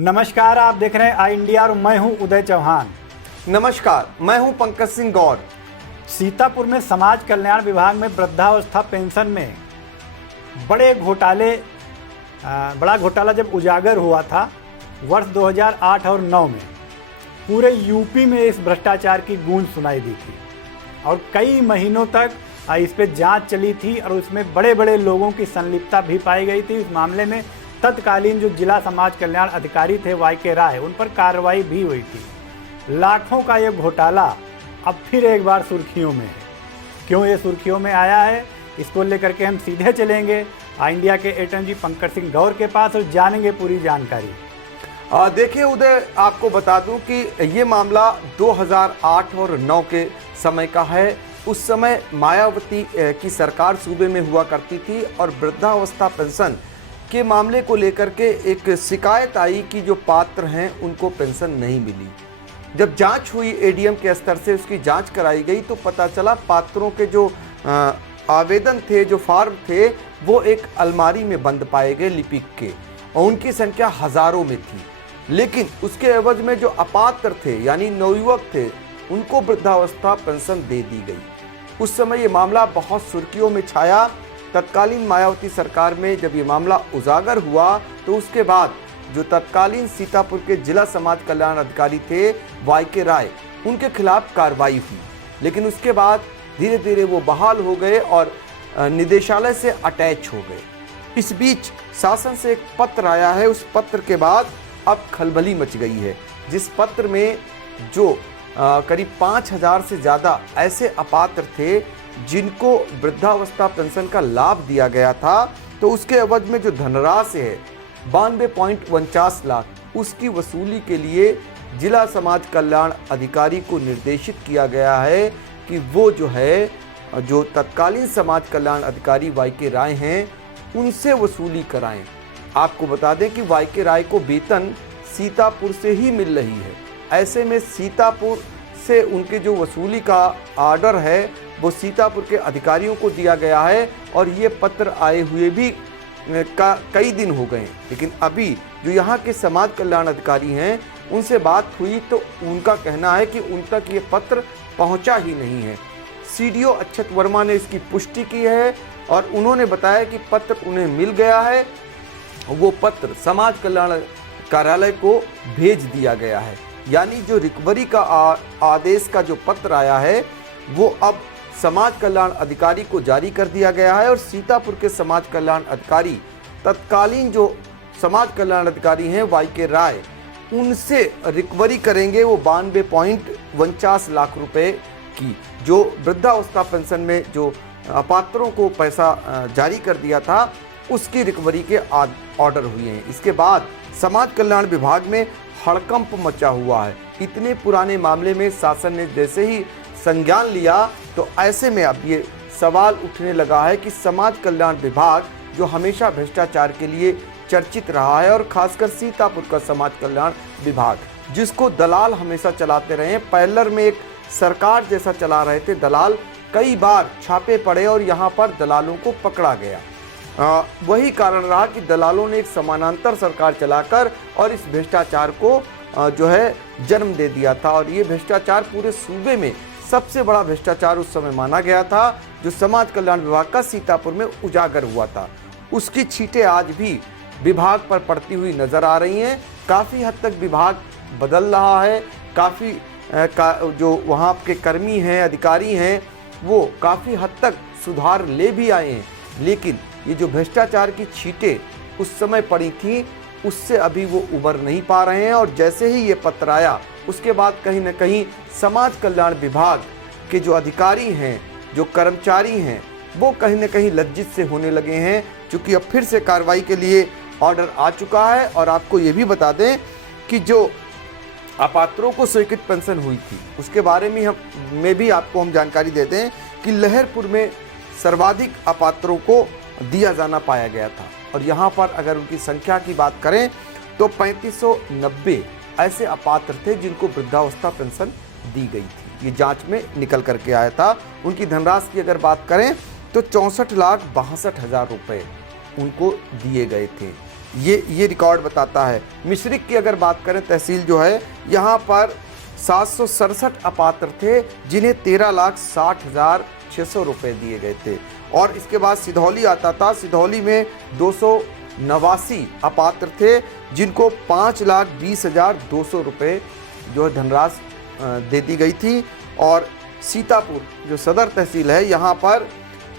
नमस्कार, आप देख रहे हैं आई इंडिया और मैं हूं उदय चौहान। नमस्कार, मैं हूं पंकज सिंह गौर। सीतापुर में समाज कल्याण विभाग में वृद्धावस्था पेंशन में बड़ा घोटाला जब उजागर हुआ था वर्ष 2008 और 9 में, पूरे यूपी में इस भ्रष्टाचार की गूंज सुनाई दी थी और कई महीनों तक इस पे जांच चली थी और उसमें बड़े बड़े लोगों की संलिप्तता भी पाई गई थी। इस मामले में तत्कालीन जो जिला समाज कल्याण अधिकारी थे वाई.के. राय, उन पर कार्रवाई भी हुई थी। लाखों का ये घोटाला अब फिर एक बार सुर्खियों में है। क्यों ये सुर्खियों में आया है, इसको लेकर के हम सीधे चलेंगे आई इंडिया के एटर्नी पंकज सिंह गौर के पास और जानेंगे पूरी जानकारी। देखिए उदय, आपको बता दूं कि ये मामला 2008 और 9 के समय का है। उस समय मायावती की सरकार सूबे में हुआ करती थी और वृद्धावस्था पेंशन के मामले को लेकर के एक शिकायत आई कि जो पात्र हैं उनको पेंशन नहीं मिली। जब जांच हुई एडीएम के स्तर से, उसकी जांच कराई गई तो पता चला पात्रों के जो आवेदन थे, जो फॉर्म थे, वो एक अलमारी में बंद पाए गए लिपिक के, और उनकी संख्या हजारों में थी। लेकिन उसके एवज में जो अपात्र थे यानी नवयुवक थे, उनको वृद्धावस्था पेंशन दे दी गई। उस समय ये मामला बहुत सुर्खियों में छाया। तत्कालीन मायावती सरकार में जब ये मामला उजागर हुआ तो उसके बाद जो तत्कालीन सीतापुर के जिला समाज कल्याण अधिकारी थे वाई.के. राय, उनके खिलाफ कार्रवाई हुई। लेकिन उसके बाद धीरे धीरे वो बहाल हो गए और निदेशालय से अटैच हो गए। इस बीच शासन से एक पत्र आया है। उस पत्र के बाद अब खलबली मच गई है, जिस पत्र में जो करीब 5000 से ज़्यादा ऐसे अपात्र थे जिनको वृद्धावस्था पेंशन का लाभ दिया गया था, तो उसके एवज में जो धनराशि है 92.49 लाख, उसकी वसूली के लिए जिला समाज कल्याण अधिकारी को निर्देशित किया गया है कि वो जो तत्कालीन समाज कल्याण अधिकारी वाई.के. राय हैं, उनसे वसूली कराएं। आपको बता दें कि वाई.के. राय को वेतन सीतापुर से ही मिल रही है। ऐसे में सीतापुर से उनके जो वसूली का आर्डर है वो सीतापुर के अधिकारियों को दिया गया है और ये पत्र आए हुए भी कई दिन हो गए। लेकिन अभी जो यहाँ के समाज कल्याण अधिकारी हैं, उनसे बात हुई तो उनका कहना है कि उन तक ये पत्र पहुँचा ही नहीं है। सीडीओ अक्षत वर्मा ने इसकी पुष्टि की है और उन्होंने बताया कि पत्र उन्हें मिल गया है। वो पत्र समाज कल्याण कार्यालय को भेज दिया गया है। यानी जो रिकवरी का आदेश का जो पत्र आया है वो अब समाज कल्याण अधिकारी को जारी कर दिया गया है और सीतापुर के समाज कल्याण अधिकारी, तत्कालीन जो समाज कल्याण अधिकारी हैं वाई.के. राय, उनसे रिकवरी करेंगे वो 92.49 लाख रुपए की, जो वृद्धावस्था पेंशन में जो अपात्रों को पैसा जारी कर दिया था, उसकी रिकवरी के ऑर्डर हुए हैं। इसके बाद समाज कल्याण विभाग में हड़कंप मचा हुआ है। इतने पुराने मामले में शासन ने जैसे ही संज्ञान लिया तो ऐसे में अब ये सवाल उठने लगा है कि समाज कल्याण विभाग, जो हमेशा भ्रष्टाचार के लिए चर्चित रहा है, और खासकर सीतापुर का समाज कल्याण विभाग, जिसको दलाल हमेशा चलाते रहे हैं, पैलर में एक सरकार जैसा चला रहे थे दलाल, कई बार छापे पड़े और यहाँ पर दलालों को पकड़ा गया। वही कारण रहा कि दलालों ने एक समानांतर सरकार चलाकर और इस भ्रष्टाचार को जन्म दे दिया था। और ये भ्रष्टाचार पूरे सूबे में सबसे बड़ा भ्रष्टाचार उस समय माना गया था, जो समाज कल्याण विभाग का सीतापुर में उजागर हुआ था। उसकी छींटें आज भी विभाग पर पड़ती हुई नजर आ रही हैं। काफ़ी हद तक विभाग बदल रहा है। काफ़ी जो वहाँ के कर्मी हैं, अधिकारी हैं, वो काफ़ी हद तक सुधार ले भी आए हैं। लेकिन ये जो भ्रष्टाचार की छींटें उस समय पड़ी थी, उससे अभी वो उबर नहीं पा रहे हैं। और जैसे ही ये पत्र आया, उसके बाद कहीं ना कहीं समाज कल्याण विभाग के जो अधिकारी हैं, जो कर्मचारी हैं, वो कहीं ना कहीं लज्जित से होने लगे हैं, क्योंकि अब फिर से कार्रवाई के लिए ऑर्डर आ चुका है। और आपको ये भी बता दें कि जो अपात्रों को स्वीकृत पेंशन हुई थी, उसके बारे में भी आपको हम जानकारी देते हैं कि लहरपुर में सर्वाधिक अपात्रों को दिया जाना पाया गया था। और यहाँ पर अगर उनकी संख्या की बात करें तो 3590 ऐसे अपात्र थे जिनको वृद्धावस्था पेंशन दी गई थी। ये जांच में निकल करके आया था। उनकी धनराशि की अगर बात करें तो 64,62,000 रुपये उनको दिए गए थे। ये रिकॉर्ड बताता है। मिश्रिक की अगर बात करें तहसील जो है, यहाँ पर 767 अपात्र थे जिन्हें 13,60,600 रुपये दिए गए थे। और इसके बाद सिधौली आता था। सिधौली में 289 अपात्र थे जिनको 5,20,200 रुपये जो है धनराशि दे दी गई थी। और सीतापुर जो सदर तहसील है, यहाँ पर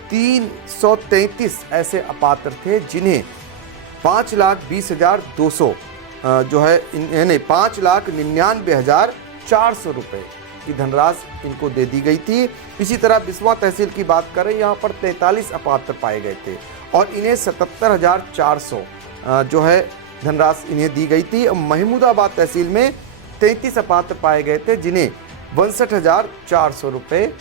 333 ऐसे अपात्र थे जिन्हें 5,20,200 जो है इन्हें 5,99,400 रुपये की धनराशि इनको दे दी गई थी। इसी तरह बिस्वा तहसील की बात करें, यहाँ पर 43 अपात्र पाए गए थे और इन्हें 77,400 जो है धनराशि इन्हें दी गई थी। महमूदाबाद तहसील में 33 अपात्र पाए गए थे जिन्हें 62,400 रुपये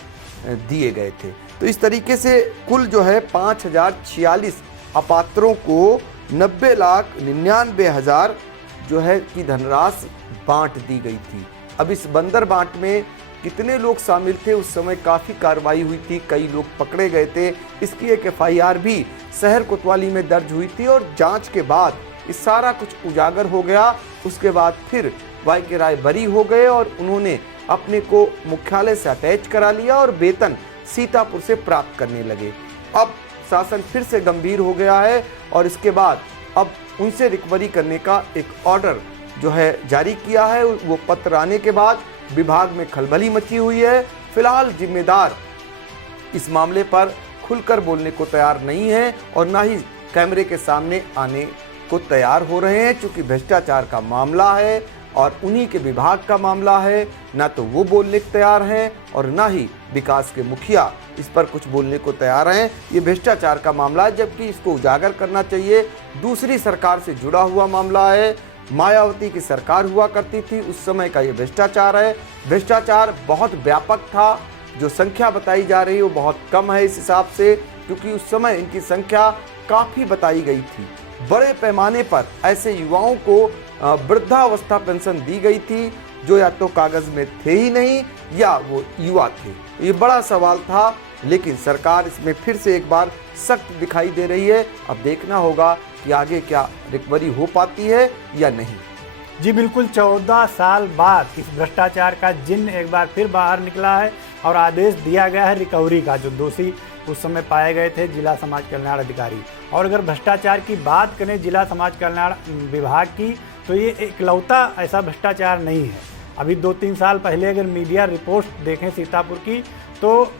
दिए गए थे। तो इस तरीके से कुल जो है 5,046 अपात्रों को 90,99,000 जो है की धनराशि बांट दी गई थी। अब इस बंदर बांट में कितने लोग शामिल थे, उस समय काफ़ी कार्रवाई हुई थी, कई लोग पकड़े गए थे। इसकी एक FIR भी शहर कोतवाली में दर्ज हुई थी और जांच के बाद इस सारा कुछ उजागर हो गया। उसके बाद फिर YK राय बरी हो गए और उन्होंने अपने को मुख्यालय से अटैच करा लिया और वेतन सीतापुर से प्राप्त करने लगे। अब शासन फिर से गंभीर हो गया है और इसके बाद अब उनसे रिकवरी करने का एक ऑर्डर जो है जारी किया है। वो पत्र आने के बाद विभाग में खलबली मची हुई है। फिलहाल जिम्मेदार इस मामले पर खुलकर बोलने को तैयार नहीं है और ना ही कैमरे के सामने आने को तैयार हो रहे हैं, क्योंकि भ्रष्टाचार का मामला है और उन्हीं के विभाग का मामला है। ना तो वो बोलने को तैयार हैं और ना ही विकास के मुखिया इस पर कुछ बोलने को तैयार हैं। ये भ्रष्टाचार का मामला है, जबकि इसको उजागर करना चाहिए। दूसरी सरकार से जुड़ा हुआ मामला है। मायावती की सरकार हुआ करती थी, उस समय का ये भ्रष्टाचार है। भ्रष्टाचार बहुत व्यापक था, जो संख्या बताई जा रही है वो बहुत कम है इस हिसाब से, क्योंकि उस समय इनकी संख्या काफ़ी बताई गई थी। बड़े पैमाने पर ऐसे युवाओं को वृद्धावस्था पेंशन दी गई थी जो या तो कागज में थे ही नहीं या वो युवा थे। ये बड़ा सवाल था, लेकिन सरकार इसमें फिर से एक बार सख्त दिखाई दे रही है। अब देखना होगा कि आगे क्या रिकवरी हो पाती है या नहीं। जी बिल्कुल, 14 साल बाद इस भ्रष्टाचार का जिन्न एक बार फिर बाहर निकला है और आदेश दिया गया है रिकवरी का। जो दोषी उस समय पाए गए थे जिला समाज कल्याण अधिकारी। और अगर भ्रष्टाचार की बात करें जिला समाज कल्याण विभाग की, तो ये इकलौता ऐसा भ्रष्टाचार नहीं है। अभी 2-3 साल पहले अगर मीडिया रिपोर्ट देखें सीतापुर की, तो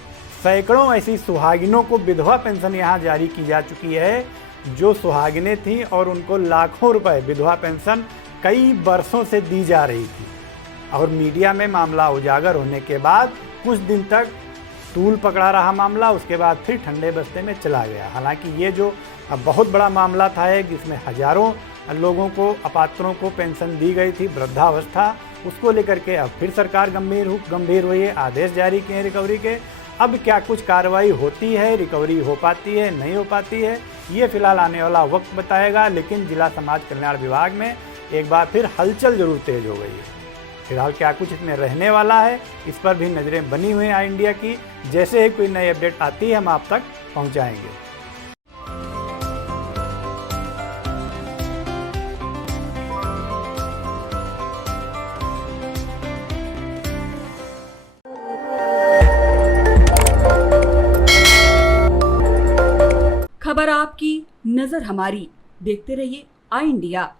सैकड़ों ऐसी सुहागिनों को विधवा पेंशन यहाँ जारी की जा चुकी है जो सुहागिनें थीं और उनको लाखों रुपए विधवा पेंशन कई वर्षों से दी जा रही थी। और मीडिया में मामला उजागर होने के बाद कुछ दिन तक तूल पकड़ा रहा मामला, उसके बाद फिर ठंडे बस्ते में चला गया। हालांकि ये जो बहुत बड़ा मामला था है जिसमें हजारों लोगों को, अपात्रों को पेंशन दी गई थी वृद्धावस्था, उसको लेकर के अब फिर सरकार गंभीर हुई है। आदेश जारी किए हैं रिकवरी के। अब क्या कुछ कार्रवाई होती है, रिकवरी हो पाती है, नहीं हो पाती है, ये फिलहाल आने वाला वक्त बताएगा। लेकिन जिला समाज कल्याण विभाग में एक बार फिर हलचल जरूर तेज हो गई है। फिलहाल क्या कुछ इसमें रहने वाला है, इस पर भी नज़रें बनी हुई हैं आई इंडिया की। जैसे ही कोई नई अपडेट आती है हम आप तक पहुंचाएंगे। खबर आपकी, नजर हमारी। देखते रहिए आई इंडिया।